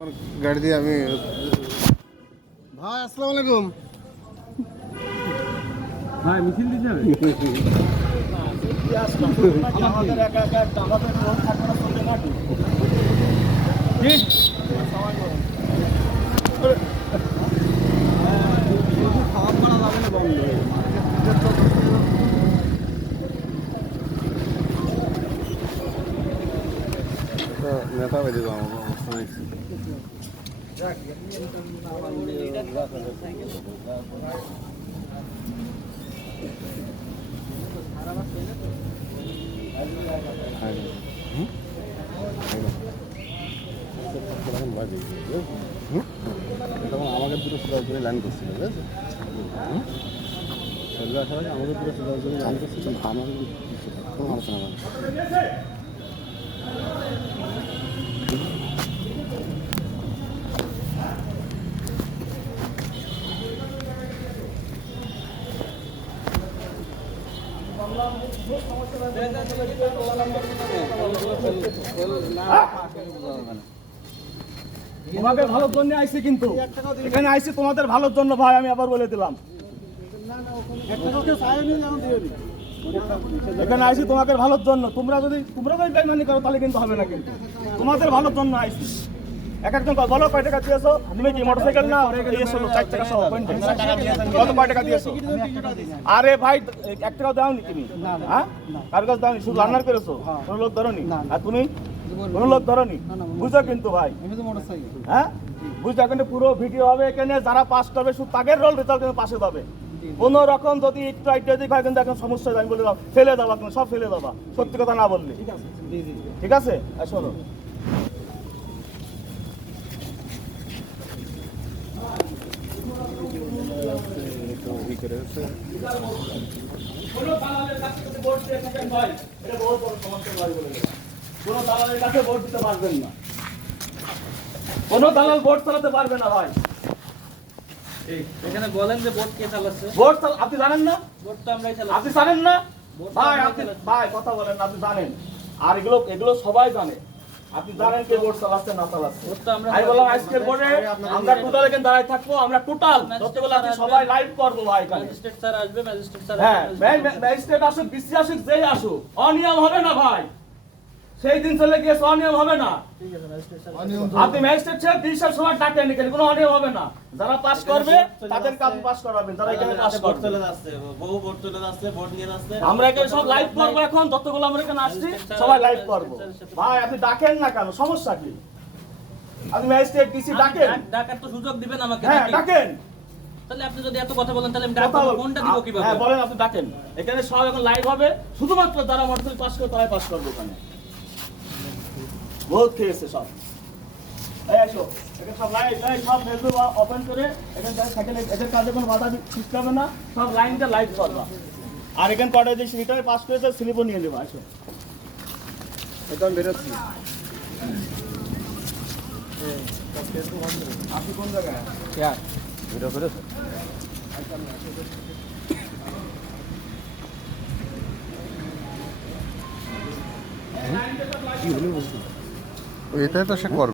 গাড়ি দিয়ে আমি ভাই আসসালামু আলাইকুম ভাই মিছিল দিতে হবে আমাদের একা একা আমাদের লোক থাকবে না চলবে না ঠিক খাওয়া করা যাবে না বন্ধ নেতা বেঁধে যাবো আমার অবস্থা নেই আমাকে দুটো সোজার জন্য লাইন করছিল বুঝেছো আমাদের দুটো সোজার জন্য লাইন করছিল আমার কোনো আলোচনা না তোমাদের ভালোর জন্য আইছি কিন্তু এখানে আইছি তোমাদের ভালোর জন্য ভাই আমি আবার বলে দিলাম এখানে আইছি তোমাদের ভালোর জন্য তোমরা যদি বেইমানি করো তাহলে কিন্তু হবে না কিন্তু তোমাদের ভালোর জন্য আইছি এক একজন বলো কয় টাকা দিয়েছো তুমি কি মোটরসাইকেল না দিয়েছো 4 টাকা সহ কত কয় টাকা দিয়েছো আরে ভাই 1 টাকা দাওনি তুমি হ্যাঁ কার কাছে দাওনি শুধু রান্নার করেছো কোন লোক ধরনি আর তুমি কোন লোক ধরনি বুঝো কিন্তু ভাই হ্যাঁ বুঝছো কিন্তু পুরো ভিডিও হবে এখানে যারা পাস করবে শুধু তাদের রোল রেজাল্ট কিন্তু পাশে যাবে কোন রকম যদি একটু আইডিয়া হয় কিন্তু এখন সমস্যা আমি বলে দাও ফেলে দেওয়া তুমি সব ফেলে দেওয়া সত্যি কথা না বললে ঠিক আছে শোনো কোনো দালালের কাছে যদি ভোট দিয়ে থাকেন ভাই এটা বহুত বড় সমস্যা ভাই বলে দিলাম কোনো দালালের কাছে ভোট দিতে পারবেন না কোনো দালাল ভোট চালাতে পারবে না ভাই এখানে বলেন যে ভোট কে চালাচ্ছে ভোট আপনি জানেন না ভোট তো আমরাই চালাচ্ছি আপনি জানেন না ভাই আপনি ভাই কথা বলেন না আপনি জানেন আর এগুলো সবাই জানে আপনি জানেন কে ভোট চালাচ্ছে না চালাচ্ছে আমি বললাম আজকের ভোটে আমরা টোটাল এখানে দাঁড়ায় থাকবো আমরা টোটাল যতগুলো আছে সবাই লাইভ করবো ভাই এখানে ম্যাজিস্ট্রেট স্যার আসবে ম্যাজিস্ট্রেট স্যার হ্যাঁ ম্যাজিস্ট্রেট আসুক বিসি আসুক যেই আসুক অনিয়ম হবে না ভাই সেই দিন চলে গিয়ে অনিয়ম হবে না ঠিক আছে ম্যাজিস্ট্রেট স্যার আপনি ম্যাজিস্ট্রেট ছেড়ে 30 সাল সময় ডাকেন এখানে কোনো অনিয়ম হবে না যারা পাস করবে তাদেরকে আপনি পাস করাবেন যারা এখানে পাস ভোট করবে চলে যাচ্ছে বহু ভোট চলে যাচ্ছে ভোট নিয়ে যাচ্ছে আমরা এখানে সব লাইভ করবো এখন যতগুলো আমরা এখানে আসছি সবাই লাইভ করবো ভাই আপনি ডাকেন না কেন সমস্যা কি আপনি ম্যাজিস্ট্রেট ডিসি ডাকেন ডাকার তো সুযোগ দিবেন আমাকে হ্যাঁ ডাকেন তাহলে আপনি যদি এত কথা বলেন তাহলে আমি ডাকবো কোনটা দিব কিভাবে হ্যাঁ বলেন আপনি ডাকেন এখানে সব এখন লাইভ হবে শুধুমাত্র যারা মোটরসাইকেল পাস করে তারাই পাস করবে ওখানে বহুত খেয়েছে সব এই আসো এখানে সব লাইভ সব ফেসবুক ওপেন করে এখানে সাইকেল এদের কাজে কোনো বাধা সৃষ্টি হবে না সব লাইনটা লাইভ করবা আর এখানে কটা যে রিটার্ন পাস করেছে স্লিপও নিয়ে নেবা আসো একদম বেরোচ্ছি আপনি কোন জায়গায় ভিডিও করেছো কি হলো এটাই তো সে করবে